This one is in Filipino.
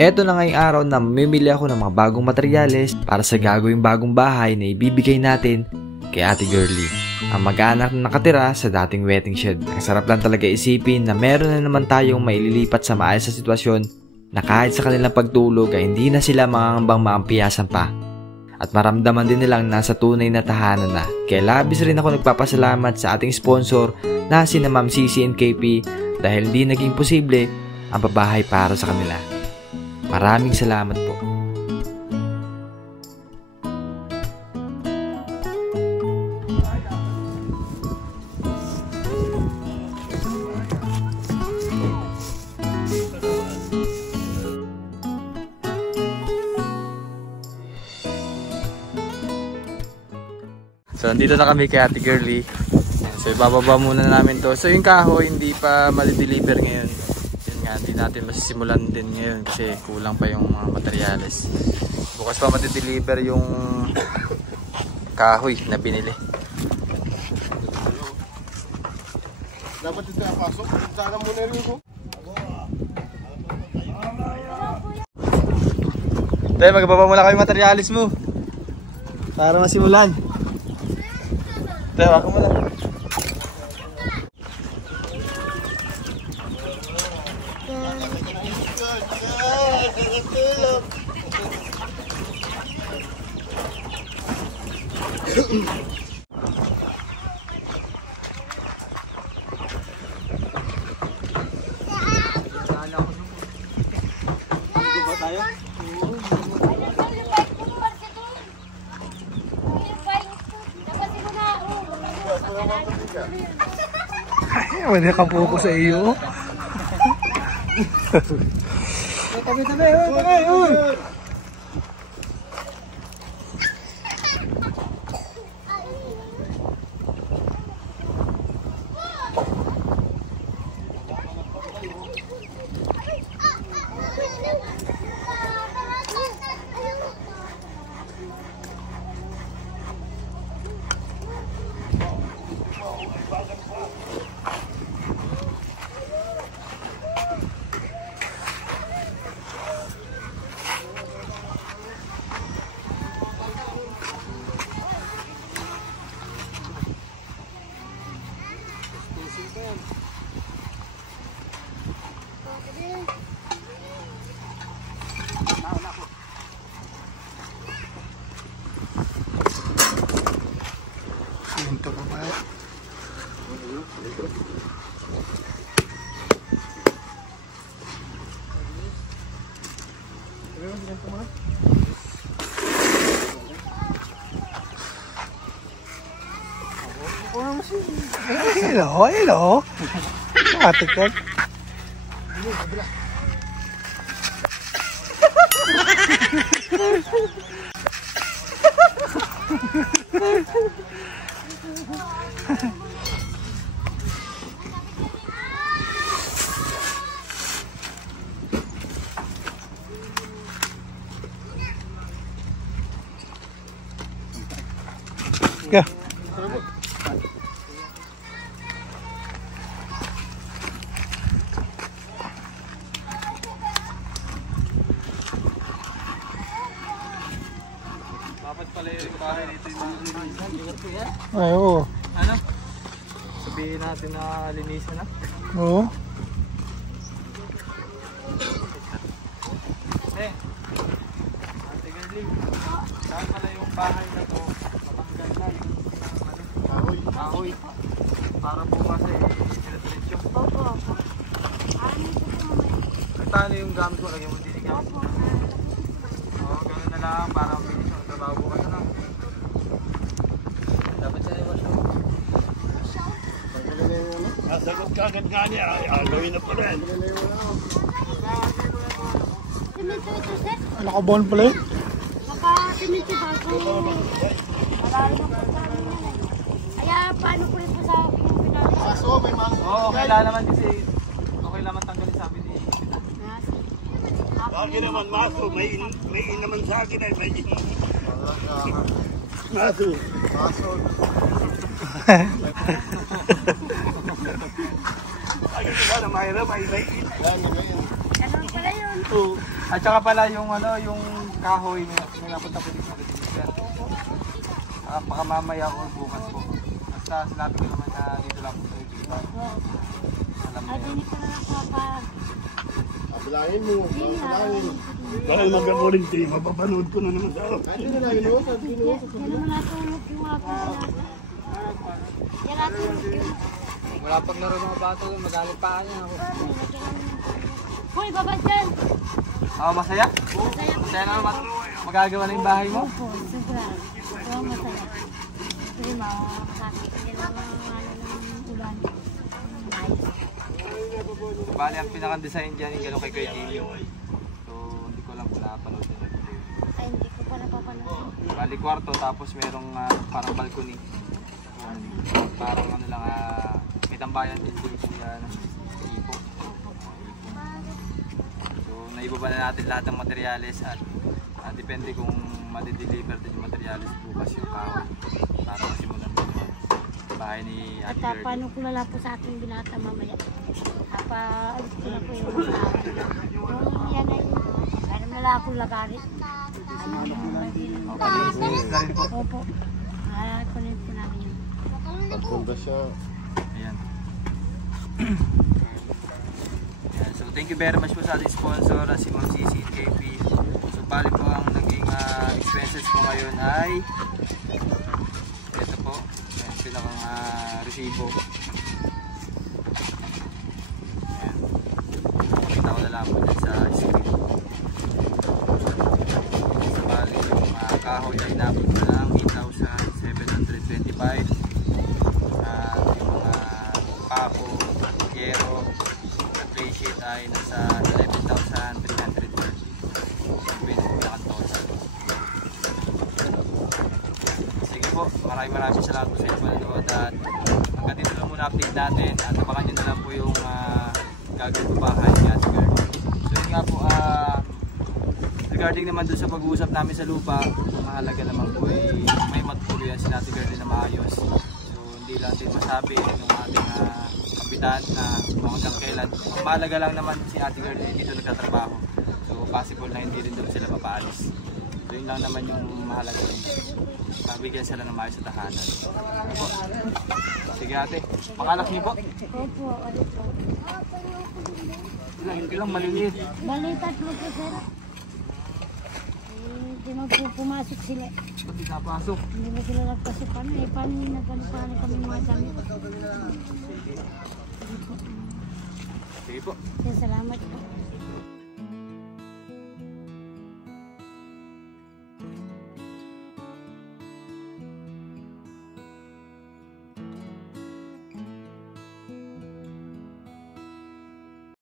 Eto na ngayong araw na mamimili ako ng mga bagong materyales para sa gagawing bagong bahay na ibibigay natin kay Ate Girlie, ang mag-anak na nakatira sa dating waiting shed. Ang sarap lang talaga isipin na meron na naman tayong maililipat sa maayos sa sitwasyon na kahit sa kanilang pagtulog ay hindi na sila mangangambang maampiyasan pa. At maramdaman din nilang nasa tunay na tahanan na. Kaya labis rin ako nagpapasalamat sa ating sponsor na sina Ma'am CC and KP dahil hindi naging posible ang pabahay para sa kanila. Maraming salamat po. So, nandito na kami kay Ate Girlie. So, ibababa muna namin to. So, yung kahoy hindi pa mali-deliver ngayon. Yun nga, hindi natin masisimulan din ngayon kasi kulang pa yung mga materyales. Bukas pa mati-deliver yung kahoy na binili. Dapat ito ang pasok. Sana muna rin ko. Tayo, magbaba muna kami materyales mo para masimulan. Tayo, ako muna. Ay, wala kang puko sa iyo. Tabi-tabi, uy! Ito pa ba? Hello, hello. Matikot. Yeah. Dapat pala yung bahay dito yung Ay, oo. ano? Sabihin natin na linisan na. Oo. Eh, Ate Girlie, saan pala yung bahay na to? Matanggal na yung kahoy. Para bukas ay diretso. Opo. Nagtalo yung gamit ko, lagyan mo din yung gamit. Oo, gano'n na lang para mabilis yung trabaho bukas na lang. Dapat siya iwas mo. Nasagot ka agad nga niya, gawin na po rin. Simento ito, sir. Nakabon pala eh. Naka-simento bago. Marami na po sa amin yan eh. Kaya paano po rin po sa pinag-pinag? Maso, may maso. Oo, okay lang naman kasi okay naman tanggalin sa amin ni Pita. Bakit naman maso, may in naman sa akin ay may in. Maso. Maso. Ay, ito ba na mayroon, may in. Yan, yan. Ganun pala yun. Oo. At saka pala yung ano, yung kahoy na napunta po dito sa Sir. Baka mamaya or bukas po. Basta sinabi ko naman na dito lang po sa Iban. Alam mo Ay, yun. hindi ko na nakapag. Bilangin mo. Bilangin. Dahil mag-amuling team, mapapanood ko na naman sa Ay, bilangin mo. Sabi ko. Yan naman natulog yung ako. Yan natulog yung. Wala pag laro mga bata, magalit pa niya ako. Hoy, baba dyan! Masaya? Masaya. Masaya na naman magagawa na yung bahay mo? Opo, sobra. Sobrang masaya. Kasi makakasakit. Hindi naman ng ulan. Ayos. Bali, ang pinaka-design dyan yung gano'n kay Kuya Jimmy. So, hindi ko lang kung napanood na yun. Ay, hindi ko pa napapanood. Bali, kwarto, tapos merong parang balcony. Parang ano lang, may tambayan din doon si Ipo. So, naibaba na natin lahat ng materyales at depende kung madideliver din yung materyales bukas yung kahoy para masimulan din yung bahay ni At Ate Girlie. paano ko lala po sa aking binata mamaya. Alis ko na po yung mga yung yan ay kaya nala akong lagarit. Malinis na rin po. Opo. Kunin po namin yun. Pagpunta siya. Ayan. Ayan. So thank you very much po sa ating sponsor si Ma'am CC KP. So bali po ang naging expenses po ngayon ay ito po. Ayan, pinakang resibo. Ayan. Pakita ko na lang po dyan sa screen. So bali yung kahoy ay nabot na ng 8,725. At yung mga papo, yero, at tray sheet ay nasa 11,330. Sige po, maraming salamat po sa inyo manonood at hanggang dito lang muna update natin at abangan nyo na lang po yung gagawin ko bahay ni Ate Girlie. So yun nga po, regarding naman dun sa pag-uusap namin sa lupa, mahalaga naman po ay may matutuluyan si Ate Girlie na maayos. Hindi lang din masabi ng ating kapitan na hanggang kailan. Mahalaga lang naman si Ate Girlie dito nagtatrabaho. So possible na hindi rin doon sila mapaalis. So yun lang naman yung mahalaga rin. Mabigyan sila ng maayos sa tahanan. Opo. Sige ate, pangalak niyo po. Opo, ano po. Ilang maliliit. Balitat mo po sir. Hindi mo po pumasok sila. Hindi napasok. Hindi mo sila nagpasukan. Eh, paano nagpasukan kami mga damit? Sige po. Salamat po.